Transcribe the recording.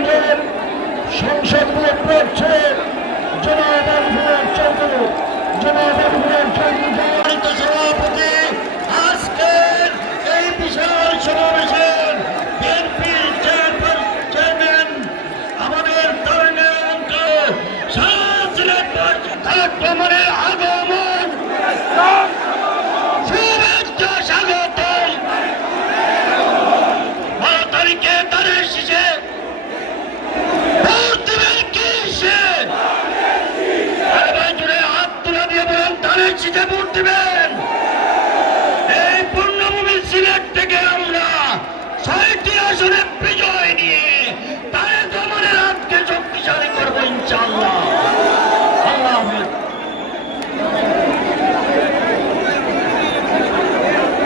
কেন্দ্রের সংসদ করছে জনাব আরিফুলের চৌধুরী সভাপতি আজকের এই বিশাল সমাবেশের বিএনপির চেয়ারম্যান আমাদের তরুণের অঙ্ক আগমনের আগমন শুভেচ্ছা স্বাগত 12 তারিখে তারের শীষে ভোট দেবেন কিসে? জুড়ে হাত তুলে দিয়ে বলেন তারের শীষে ভোট দেবেন।